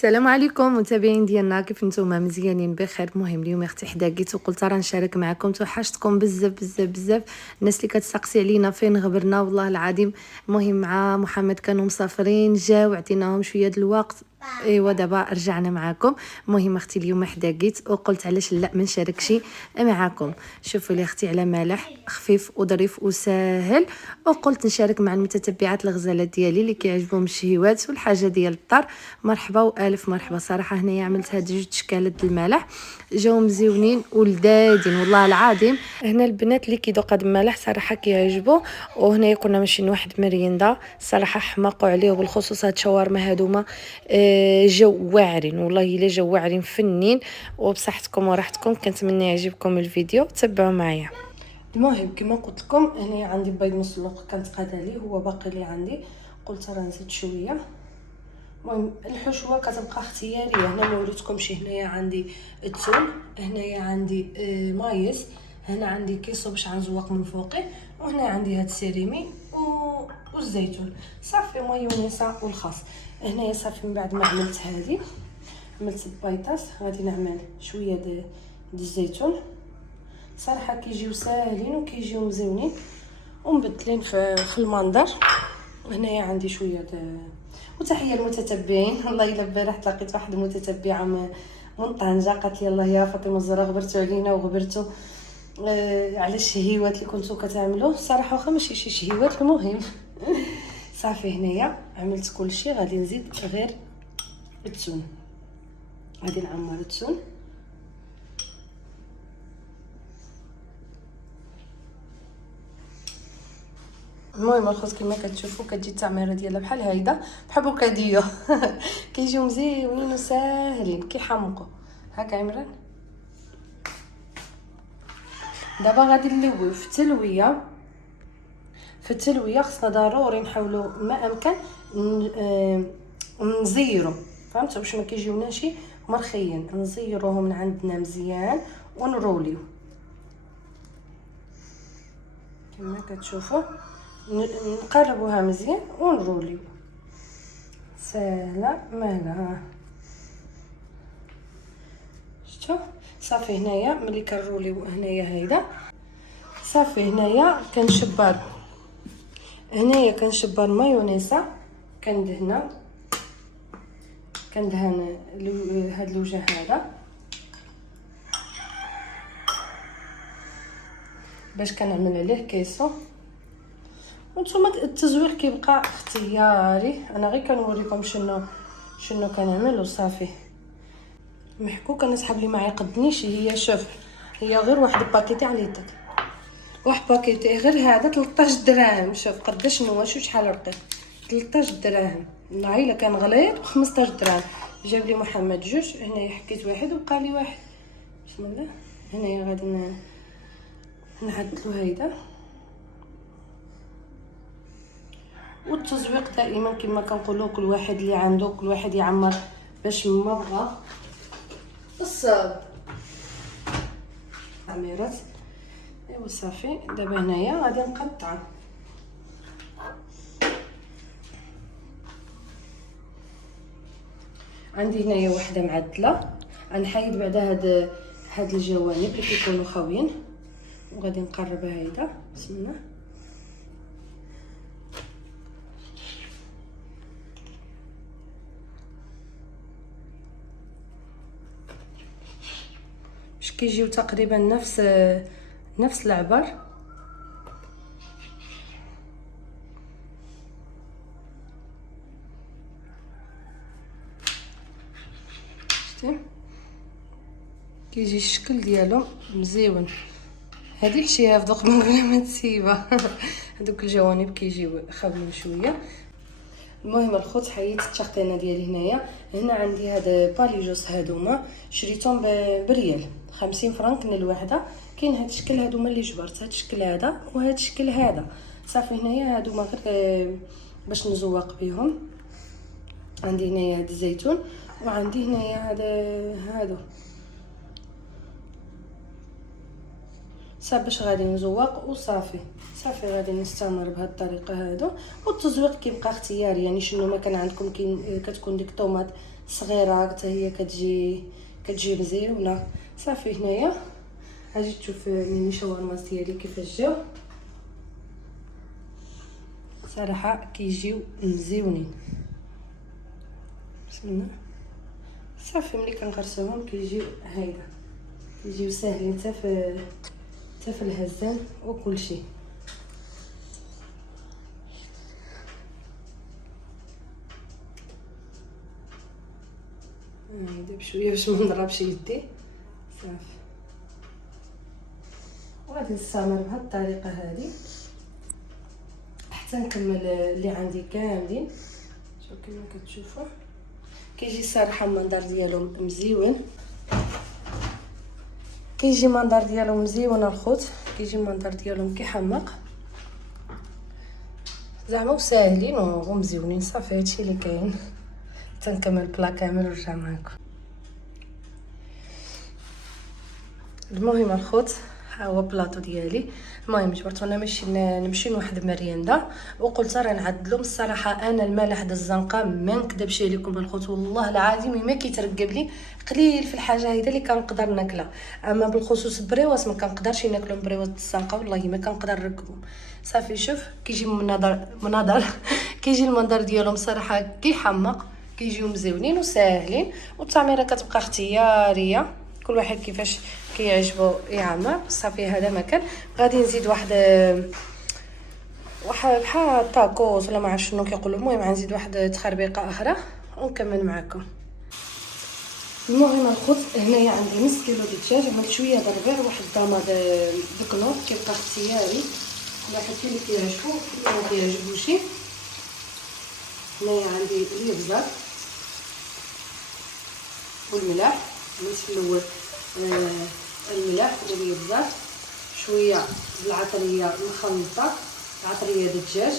السلام عليكم متابعين ديالنا، كيف نتوما؟ مزيانين بخير؟ المهم اليوم اختي حداقيت وقلت راه نشارك معكم. توحشتكم بزاف بزاف بزاف الناس اللي كتسقسي علينا فين غبرنا والله العظيم. المهم مع محمد كانوا مسافرين، جاو عطيناهم شويه د الوقت، ايوا دابا رجعنا معكم. المهم اختي اليوم حداقيت وقلت علاش لا ما نشاركش معكم. شوفوا لي اختي على مالح خفيف وظريف وسهل، وقلت نشارك مع المتتبعات الغزالات ديالي اللي كيعجبهم الشهيوات والحاجه ديال الدار. مرحبا والف مرحبا. صراحه هنايا عملت هاد جوج اشكالات د الملح، جاو مزيونين ولذاذين والله العظيم. هنا البنات اللي كيذوق هاد الملح صراحه كيعجبو. وهنايا كنا ماشيين واحد مريندا صراحه حماقوا عليه، وبالخصوص هاد الشاورما هادوما جاو واعرين والله الا جاو واعرين فنين. وبصحتكم وراحتكم، كنتمنى يعجبكم الفيديو، تبعوا معايا. المهم كما قلت لكم هنا عندي بيض مسلوق كانت قاده لي، هو باقي لي عندي، قلت راه نزيد شويه. المهم الحشوه كتبقى اختياريه. هنا ما وريتكمش، هنايا عندي الثوم، هنايا عندي مايز، هنا عندي كيسو باش غنزوق من فوقي، وهنا عندي هاد السيريمي والزيتون صافي، مايونيزا والخاص. هنايا صافي من بعد ما عملت هذه، عملت البيطاس، غادي نعمل شويه د الزيتون. صراحه كيجيو ساهلين وكيجيو مزيونين ومبدلين في المنظر. هنايا عندي شويه وتحيه المتتبعين. والله الا البارح تلاقيت واحد المتتبعه من طنجه قالت لي الله يا فاطمه الزهراء غبرتوا علينا وغبرتوا على الشهيوات اللي كنتو كتعملوا. صراحه واخا ماشي شي شهيوات، المهم صافي هنايا عملت كل شيء. غادي نزيد غير التون، غادي نعمر التون. المهم الخوت كما كتشوفوا كتجي التعميره ديالها بحال هيدا، بحال بوكاديو كيجيو مزيونين وساهلين كيحمقوا. هاك عمران دابا غادي نلويو في التلويه خصنا ضروري نحاولوا ما امكن نزيرو، فهمتوا؟ باش ما كيجيوناش مرخيين، نزيروهم من عندنا مزيان ونروليو كما كتشوفوا. نقربوها مزيان ونروليو، سهله مهله. شفتوا صافي؟ هنايا ملي كنروليو هنايا هيدا صافي. هنايا كنشبر مايونيزا، كندهن هاد الوجه هذا باش كنعمل عليه كيسو. وانتم التزويق كيبقى اختياري، انا غير كنوريكم شنو كنعمل وصافي. محكو كنسحب لي ما يقدنيش. هي شوف، هي غير واحد الباكيتي على يدك، واحد باكيتي غير هذا 13 درهم. شوف قداش هو، شوف شحال رقيق، 13 دراهم. والله الا كان غليظ 15 درهم. جاب لي محمد جوج، هنايا حكيت واحد وبقى لي واحد. بسم الله. هنايا غادي نعدلو هيدا. والتزويق دائما كما كنقولوا كل واحد اللي عنده، كل واحد يعمر باش ما بغى. الصاد عميرات ايوا صافي. دابا هنايا غادي نقطع. عندي هنايا وحده معدله، غنحيد بعدا هاد الجوانب اللي كيكونوا خاويين، وغادي نقربها هيدا. بسم الله. باش كيجيو تقريبا نفس العبر. شتي كيجي الشكل ديالو مزيون. هذه حشيها في دوق من غير ما تسيبها هذوك الجوانب كيجيو خاويين شويه. المهم الخوت حيدت التقطينه ديالي. هنا عندي هاد باليجوس هادوما شريتهم بريال 50 فرنك الوحده. كاين هاد الشكل هادوما اللي جبرت، هاد الشكل هذا وهاد الشكل هذا صافي. هنايا هادوما غير باش نزوق بهم. عندي هنايا هاد الزيتون، وعندي هنايا هادو صافي باش غادي نزوق وصافي. صافي غادي نستمر بهذه الطريقه هادو. والتزويق كيبقى اختياري، يعني شنو ما كان عندكم. كتكون ديك الطوماط صغيره حتى هي كتجي مزيونه. صافي هنايا اجي تشوف ميني شاورما ديالي كيفاش جاو، صراحه كيجيو مزيونين. بسم الله. صافي ملي كنغرسوهم كيجيو هايدا، كيجيو ساهلين حتى في الهزان وكلشي. هايدا بشويه باش ما نضربش يدي. صافي وغادي نستمر بهاد الطريقه هذه حتى نكمل اللي عندي كاملين. شوف كما كتشوفوا كيجي صراحه المنظر ديالهم مزيون، كيجي المنظر ديالهم مزيون الخوت، كيجي المنظر ديالهم كيحمق زعما وساهلين ومزيونين. صافي هادشي اللي كاين. تنكمل بلا كامل ونرجع معكم. المهم الخوت ها هو بلاطو ديالي. المهم جبرت انا نمشي لواحد المرينده وقلت راه نعدلهم. الصراحه انا الملح د الزنقه ما نكذبش عليكم الخوت والله العظيم ما كيترقب لي قليل في الحاجه هيدا اللي كنقدر ناكلها. اما بالخصوص البريواس ما كنقدرش ناكلهم بريواس الزنقه والله ما كنقدر نركبهم. صافي شوف كيجي منظر كيجي المنظر ديالهم صراحه كيحمق، كيجيو مزيونين وساهلين والتعميره كتبقى اختياريه كل واحد كيفاش كيعجبو يعمر. صافي هذا مكان غادي نزيد واحد بحال طاكوس ولا ما عرفت شنو كيقولوا. المهم غنزيد واحد تخربيقه اخرى ونكمل معكم. المهم الخوت هنايا عندي نص كيلو دجاج، عملت شويه د الربيع واحد الطاماط بكنوط كيبقى اختياري كل واحد اللي كيعجبو واللي ما كيعجبوش. هنايا عندي الابزار والملح، عملت في الاول الملح والابزار، شويه العطريه مخلطه، عطريه دجاج،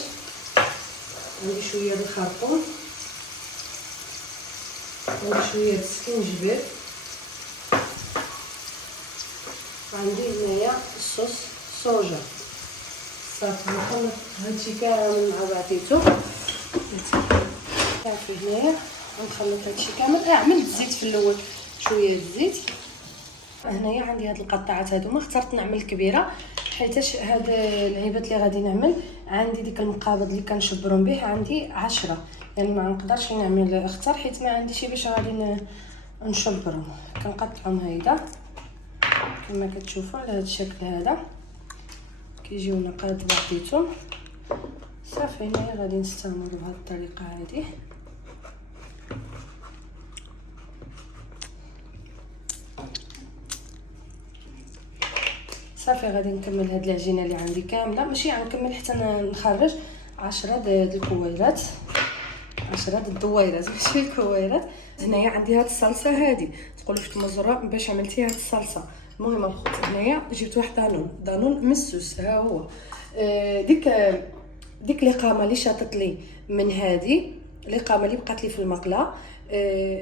عندي شويه الخرطوم، عندي شويه السكنجبير، عندي هنايا الصوص صوجا. صافي نخلط هادشي كامل مع بعضيتو. صافي هنايا نخلط هادشي كامل. عملت الزيت في الاول شويه الزيت. هنايا عندي هاد القطعات هادوما اخترت نعمل كبيره حيتاش هاد العيبات اللي غادي نعمل عندي ديك المقابض اللي كنشبرهم به عندي 10، يعني ما نقدرش نعمل اكثر حيت ما عنديش باش غادي نشبرهم. كنقطعهم هيدا كما كتشوفوا على هاد الشكل هذا كيجيونا قاد بعضيتهم. صافي هنايا غادي نستعملوا بهاد الطريقه هذه. صافي غادي نكمل هاد العجينه اللي عندي كامله، ماشي غنكمل حتى نخرج 10 د الكويرات، 10 د الدويرات ماشي الكويرات. هنايا عندي هاد الصلصه هادي تقولوا في المزرعه باش عملتي هاد الصلصه. المهم الخوت هنايا جبت واحد دانون مسوس ها هو. ديك الاقامه اللي شاطت لي من هادي الاقامه اللي بقات لي في المقله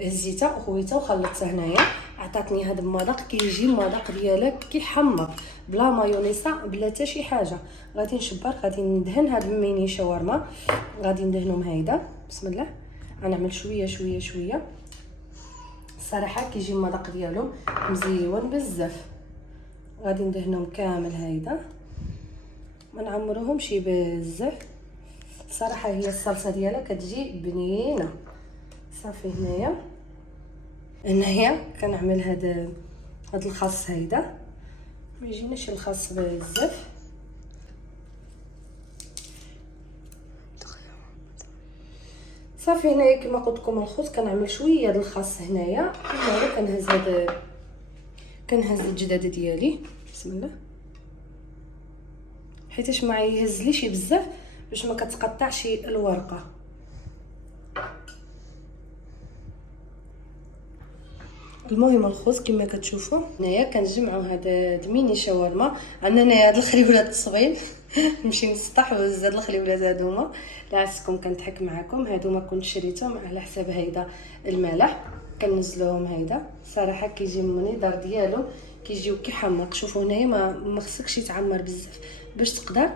هزيتها وخويتها وخلطتها هنايا عطاتني هذا المذاق. كيجي المذاق ديالها كيحمر بلا مايونيزا بلا حتى شي حاجه. غادي نشبر غادي ندهن هاد الميني شاورما غادي ندهنهم هيدا. بسم الله غنعمل شويه شويه شويه. الصراحه كيجي المذاق ديالهم مزيون بزاف. غادي ندهنهم كامل هيدا ما نعمروهمش بزاف. صراحه هي الصلصه ديالها كتجي بنينه. صافي هنايا كنعمل هاد الخاص هيدا ما يجيناش الخاص بزاف. صافي هنايا كما قلت لكم الخوت كنعمل شويه د الخاص هنايا. كنهز الجداده ديالي بسم الله حيتاش ما يهزليش بزاف باش ما كتقطعش الورقه. المهم الخوت كما كتشوفوا هنايا كنجمعوا هذا ميني شاورما. عندنا هنايا هاد الخليولات الصغير نمشي نسطح وزاد الخليولات هادوما لعسكم كنضحك معكم. هادوما كنت شريتهم على حساب هيدا الملح كنزلوهم هيدا. صراحه كيجي المنظر ديالو كيجيو كيحمق. شوفوا هنايا ما خصكش يتعمر بزاف باش تقدر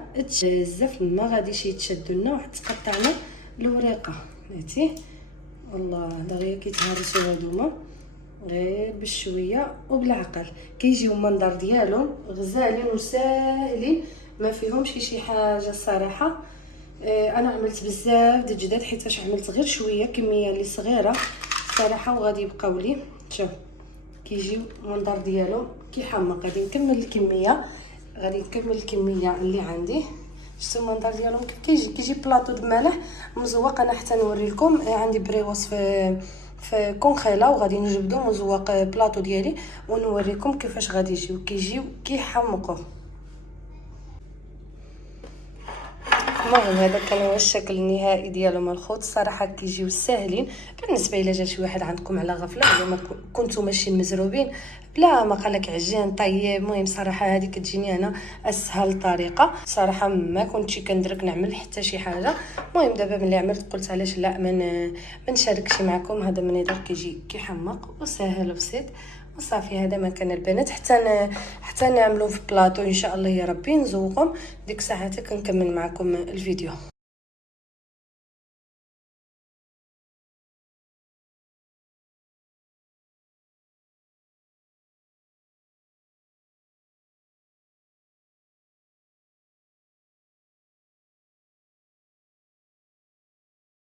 بزاف ما غاديش يتشدوا لنا وتقطعنا الوريقه. فهمتي والله دغيا كيتهرسوا هادوما غير بشويه وبالعقل، كيجيو المنظر ديالهم غزالين وساهلين، ما فيهمش شي حاجه الصراحه. انا عملت بزاف د الجداد حيتاش عملت غير شويه كميه اللي صغيره صراحه، وغادي يبقاو لي. شوف كيجيو المنظر ديالهم كيحمق. غادي نكمل الكميه اللي عندي. شفتوا المنظر ديالهم كيف كيجي بلاطو د ملح مزوق. انا حتى نوري لكم، عندي بريوس في كونخيلا، وغادي نجبدو مزوق بلاطو ديالي ونوريكم كيفاش غادي كيجيو كيحمقوا. المهم هذا كان هو الشكل النهائي ديالهم الخوت. الصراحه كيجيو ساهلين بالنسبه الى جا شي واحد عندكم على غفله ولا ما كنتو ماشيين مزروبين بلا ما قالك عجين طيب. المهم صراحه هذه كتجيني انا اسهل طريقه صراحه، ما كنتش كندرك نعمل حتى شي حاجه. المهم دابا ملي عملت قلت علاش لا ما نشاركش معكم. هذا من يدير كيجي كيحمق وسهل وبسيط وصافي. هذا ما كان البنات، حتى نعملو في بلاطو ان شاء الله يا ربي نزوقهم. ديك ساعه كنكمل معكم الفيديو.